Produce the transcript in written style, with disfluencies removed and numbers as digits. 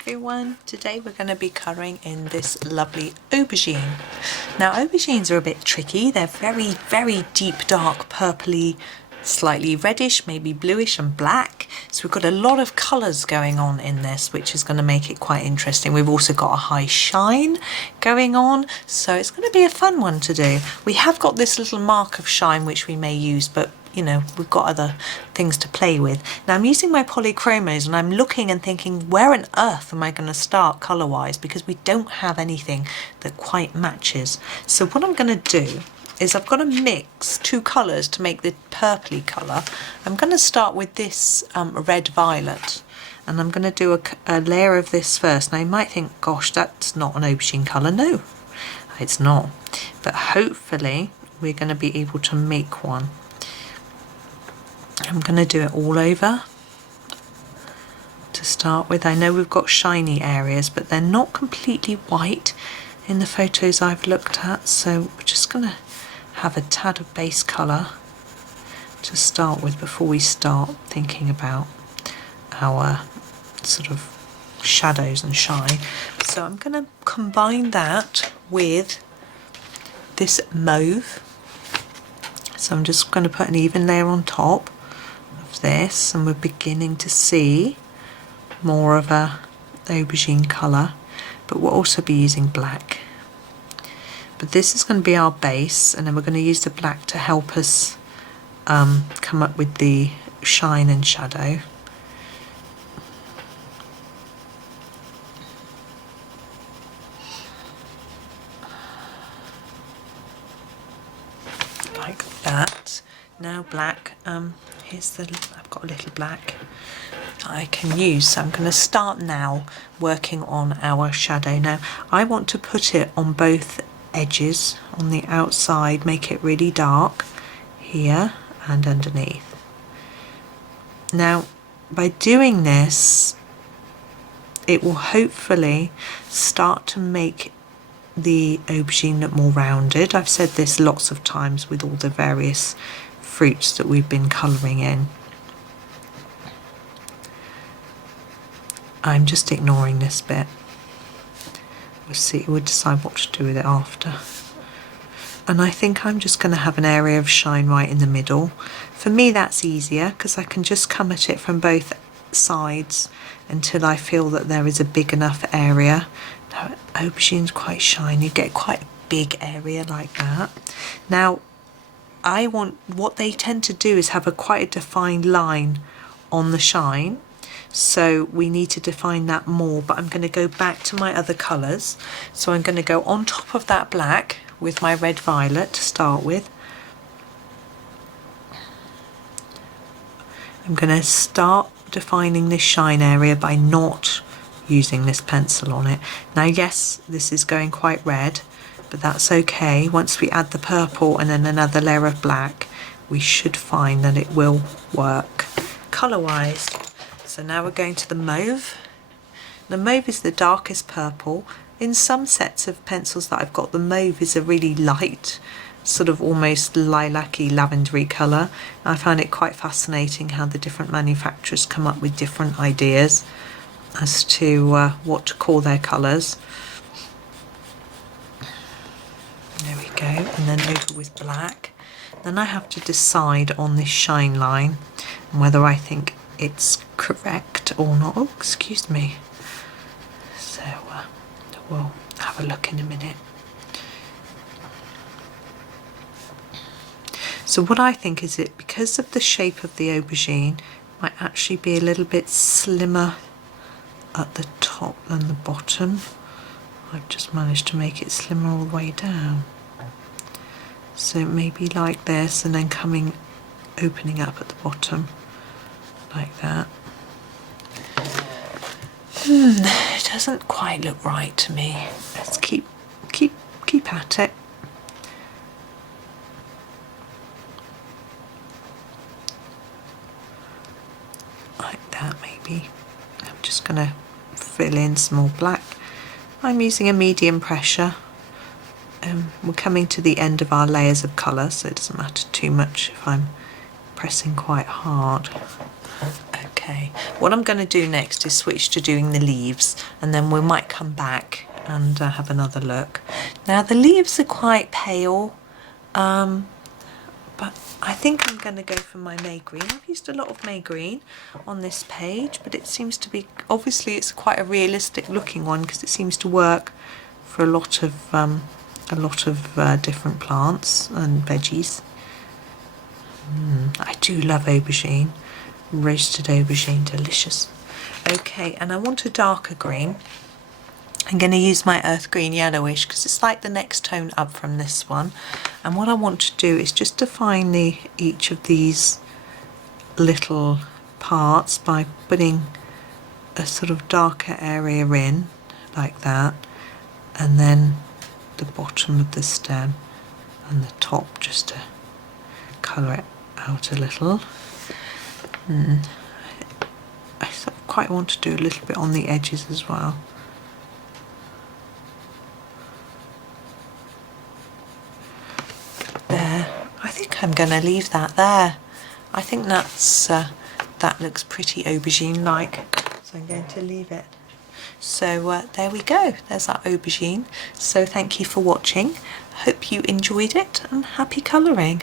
everyone, today we're going to be colouring in this lovely aubergine. Now aubergines are a bit tricky, they're very deep dark purpley, slightly reddish, maybe bluish and black, so we've got a lot of colours going on in this, which is going to make it quite interesting. We've also got a high shine going on, so it's going to be a fun one to do. We have got this little mark of shine which we may use, but you know, we've got other things to play with. Now I'm using my Polychromos and I'm looking and thinking, where on earth am I going to start colour wise, because we don't have anything that quite matches. So what I'm going to do is I've got to mix two colours to make the purpley colour. I'm going to start with this red violet, and I'm going to do a layer of this first. Now you might think, gosh, that's not an aubergine colour. No, it's not, but hopefully we're going to be able to make one. I'm going to do it all over to start with. I know we've got shiny areas, but they're not completely white in the photos I've looked at, so we're just going to have a tad of base colour to start with before we start thinking about our sort of shadows and shine. So I'm going to combine that with this mauve. So I'm just going to put an even layer on top of this, and we're beginning to see more of a aubergine colour, but we'll also be using black. But this is going to be our base, and then we're going to use the black to help us come up with the shine and shadow. Like that. Now black, I've got a little black I can use, so I'm going to start now working on our shadow. Now I want to put it on both edges, on the outside, make it really dark here and underneath. Now by doing this, it will hopefully start to make the aubergine look more rounded. I've said this lots of times with all the various fruits that we've been colouring in. I'm just ignoring this bit. We'll decide what to do with it after. And I think I'm just going to have an area of shine right in the middle. For me that's easier because I can just come at it from both sides until I feel that there is a big enough area. Now aubergine's quite shiny, you get quite a big area like that. Now what they tend to do is have quite a defined line on the shine, so we need to define that more, but I'm going to go back to my other colours. So I'm going to go on top of that black with my red violet to start with. I'm going to start defining this shine area by not using this pencil on it. Now yes, this is going quite red, but that's okay. Once we add the purple and then another layer of black, we should find that it will work colour wise. So now we're going to the mauve. The mauve is the darkest purple. In some sets of pencils that I've got, the mauve is a really light, sort of almost lilac-y, lavendery colour. I find it quite fascinating how the different manufacturers come up with different ideas as to what to call their colours. There we go, and then over with black. Then I have to decide on this shine line and whether I think it's correct or not. Oh, excuse me. So we'll have a look in a minute. So what I think is it, because of the shape of the aubergine, might actually be a little bit slimmer at the top than the bottom. I've just managed to make it slimmer all the way down. So maybe like this, and then opening up at the bottom like that. It doesn't quite look right to me. Let's keep at it. Like that maybe. I'm just going to fill in some more black. I'm using a medium pressure. We're coming to the end of our layers of colour, so it doesn't matter too much if I'm pressing quite hard. Okay. Okay, what I'm going to do next is switch to doing the leaves, and then we might come back and have another look. Now the leaves are quite pale, but I think I'm going to go for my May green. I've used a lot of May green on this page, but it seems to be, obviously it's quite a realistic looking one because it seems to work for a lot of different plants and veggies. I do love aubergine. Roasted aubergine, delicious. Okay, and I want a darker green. I'm going to use my earth green yellowish because it's like the next tone up from this one. And what I want to do is just define each of these little parts by putting a sort of darker area in, like that, and then the bottom of the stem and the top just to colour it out a little. I quite want to do a little bit on the edges as well. There, I think I'm going to leave that there. I think that's that looks pretty aubergine-like, so I'm going to leave it. So there we go, there's our aubergine. So thank you for watching, hope you enjoyed it and happy colouring.